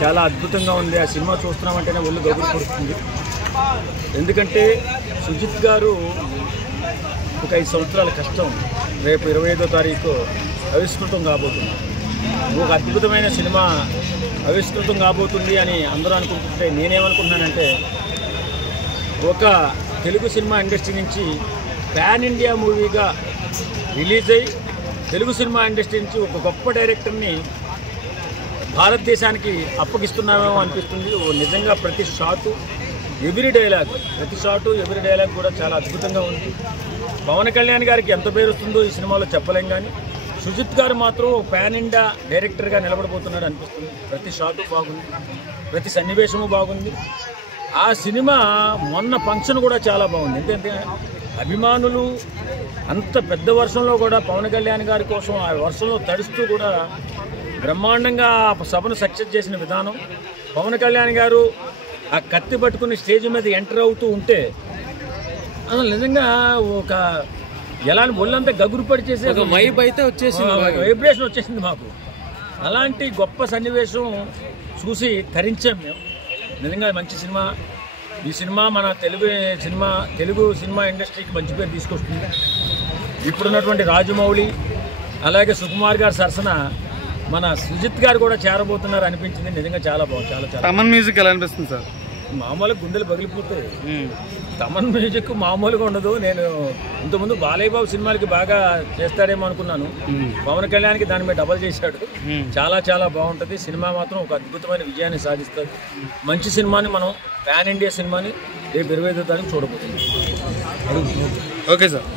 చాలా అద్భుతంగా ఉంది. ఆ సినిమా చూస్తున్నామంటేనే ఒళ్ళు గగురు పడుతుంది. ఎందుకంటే సుజిత్ గారు ఒక 5 సంవత్సరాల కష్టం రేపు 25వ తారీఖు ఆవిష్కృతం కాబోతుంది. ఒక అద్భుతమైన సినిమా ఆవిష్కృతం కాబోతుంది అని అందరూ అనుకుంటుంటే నేనేమనుకుంటున్నానంటే, ఒక తెలుగు సినిమా ఇండస్ట్రీ నుంచి పాన్ ఇండియా మూవీగా రిలీజ్ అయ్యి తెలుగు సినిమా ఇండస్ట్రీ నుంచి ఒక గొప్ప డైరెక్టర్ని భారతదేశానికి అప్పగిస్తున్నామేమో అనిపిస్తుంది. నిజంగా ప్రతి షాటు ఎవ్రీ డైలాగ్ కూడా చాలా అద్భుతంగా ఉంది. పవన్ కళ్యాణ్ గారికి ఎంత పేరు వస్తుందో ఈ సినిమాలో చెప్పలేం, కానీ సుజిత్ గారు మాత్రం పాన్ ఇండియా డైరెక్టర్గా నిలబడిపోతున్నాడు అనిపిస్తుంది. ప్రతి షాటు బాగుంది, ప్రతి సన్నివేశము బాగుంది. ఆ సినిమా మొన్న ఫంక్షన్ కూడా చాలా బాగుంది. ఎందుకంటే అభిమానులు అంత పెద్ద వర్షంలో కూడా పవన్ కళ్యాణ్ గారి కోసం ఆ వర్షంలో తడుస్తూ కూడా బ్రహ్మాండంగా ఆ సభను సక్సెస్ చేసిన విధానం, పవన్ కళ్యాణ్ గారు ఆ కత్తి పట్టుకుని స్టేజ్ మీద ఎంటర్ అవుతూ ఉంటే అసలు నిజంగా ఒక ఎలాంటి ఒళ్ళంతా గగురు పడి చేసే వైబ్ అయితే వచ్చేసింది, వైబ్రేషన్ వచ్చేసింది మాకు. అలాంటి గొప్ప సన్నివేశం చూసి తరించాం మేము. నిజంగా మంచి సినిమా. ఈ సినిమా మన తెలుగు సినిమా ఇండస్ట్రీకి మంచి పేరు తీసుకొస్తుంది. ఇప్పుడున్నటువంటి రాజమౌళి అలాగే సుకుమార్ గారి సరసన మన సుజిత్ గారు కూడా చేరబోతున్నారు అనిపించింది. నిజంగా చాలా బాగుంది. చాలా తమన్ మ్యూజిక్ ఎలా అనిపిస్తుంది సార్? మామూలుగా గుండెలు పగిలిపోతాయి. తమన్ మ్యూజిక్ మామూలుగా ఉండదు. నేను ఇంతకుముందు బాలయ్య బాబు సినిమాలకి బాగా చేస్తాడేమో అనుకున్నాను. పవన్ కళ్యాణ్కి దాని మీద డబల్ చేశాడు. చాలా బాగుంటుంది. సినిమా మాత్రం ఒక అద్భుతమైన విజయాన్ని సాధిస్తుంది. మంచి సినిమాని మనం పాన్ ఇండియా సినిమాని రేపు 25వ తారీఖు చూడబోతున్నాం. Okay sir.